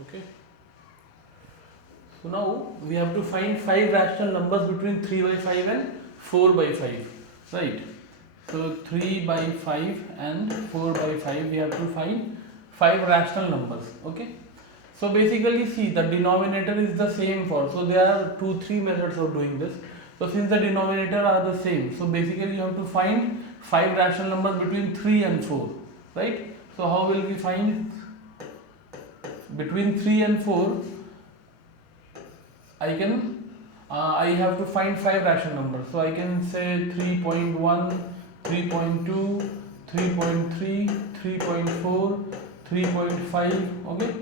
Okay. So now we have to find 5 rational numbers between 3 by 5 and 4 by 5, right? So 3 by 5 and 4 by 5 we have to find 5 rational numbers. Okay. So basically see, the denominator is the same for, so there are 3 methods of doing this. So since the denominator are the same, so basically you have to find 5 rational numbers between 3 and 4, right? So how will we find between 3 and 4? I have to find 5 rational numbers. So I can say 3.1, 3.2, 3.3, 3.4, 3.5. Okay,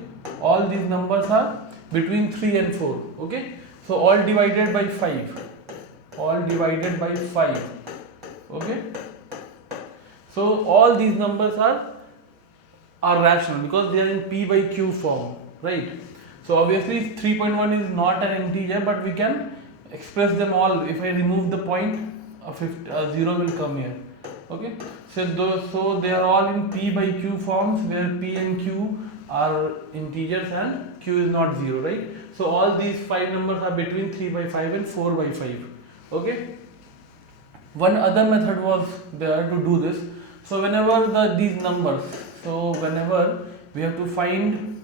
all these numbers are between 3 and 4. Okay, so all divided by 5. All divided by 5. Okay, so all these numbers are rational because they are in P by Q form, right? So obviously 3.1 is not an integer, but we can express them all. If I remove the point, a 0 will come here. Okay, so they are all in P by Q forms, where P and Q are integers and Q is not 0, right? So all these 5 numbers are between 3 by 5 and 4 by 5. Okay, one other method was there to do this. So whenever these numbers, so whenever we have to find,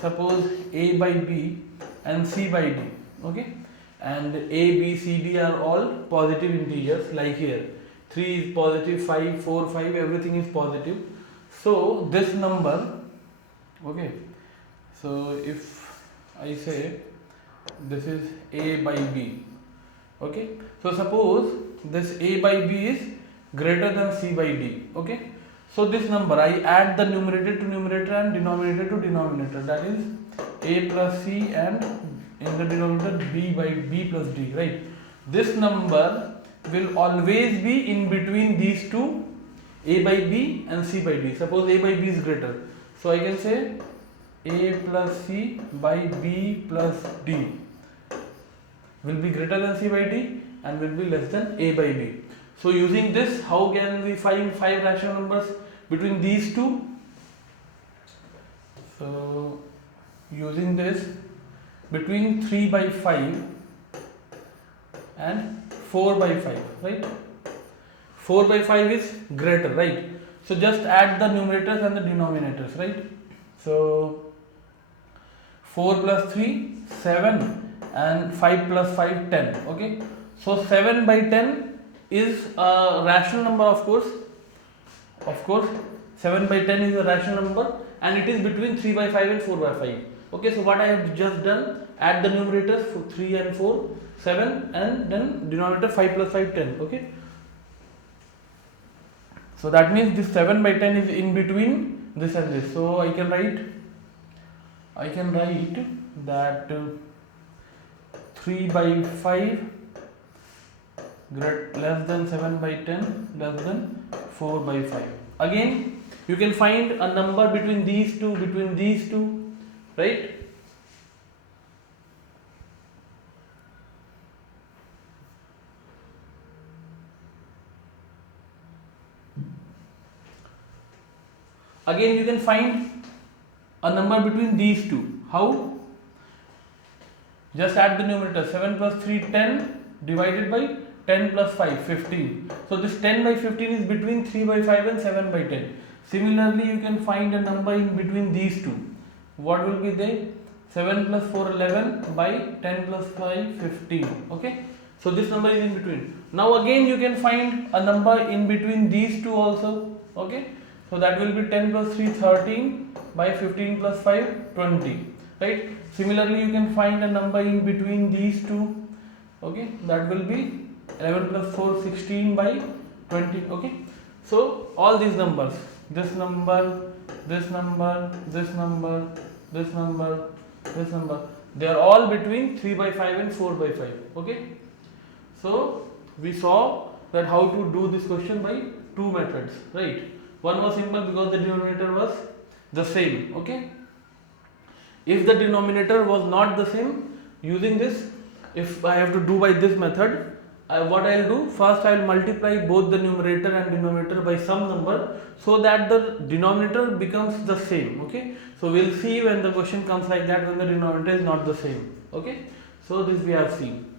suppose A by B and C by D, okay, and A, B, C, D are all positive integers, like here 3 is positive, 5, 4, 5, everything is positive. So this number, okay, so if I say this is A by B, okay, so suppose this A by B is greater than C by D, okay. So this number, I add the numerator to numerator and denominator to denominator, that is A plus C, and in the denominator B by B plus D, right? This number will always be in between these two, A by B and C by D. Suppose A by B is greater, so I can say A plus C by B plus D will be greater than C by D and will be less than A by B. So using this, how can we find 5 rational numbers between these two? So using this, between 3 by 5 and 4 by 5, right? 4 by 5 is greater, right? So just add the numerators and the denominators, right? So 4 plus 3, 7, and 5 plus 5, 10. Okay, so 7 by 10 is a rational number, of course. 7 by 10 is a rational number, and it is between 3 by 5 and 4 by 5. Okay, so what I have just done, add the numerators for 3 and 4, 7, and then denominator 5 plus 5, 10. Okay, so that means this 7 by 10 is in between this and this. So I can write that 3 by 5 less than 7 by 10 less than 4 by 5. Again, you can find a number between these two, right? Again, you can find a number between these two. How? Just add the numerator. 7 plus 3, 10, divided by 10 plus 5, 15. So this 10 by 15 is between 3 by 5 and 7 by 10. Similarly, you can find a number in between these two. What will be there? 7 plus 4, 11 by 10 plus 5, 15. Okay, so this number is in between. Now again you can find a number in between these two also. Okay, so that will be 10 plus 3, 13 by 15 plus 5, 20. Right, similarly you can find a number in between these two. Okay, that will be 11 plus 4, 16 by 20. Okay, so all these numbers, this number, this number, this number, this number, this number, they are all between 3 by 5 and 4 by 5. Okay, so we saw that how to do this question by 2 methods, right? One was simple because the denominator was the same. Okay, if the denominator was not the same, using this, if I have to do by this method, what I'll do, first I'll multiply both the numerator and denominator by some number so that the denominator becomes the same. Okay, so we'll see when the question comes like that, when the denominator is not the same. Okay, so this we have seen.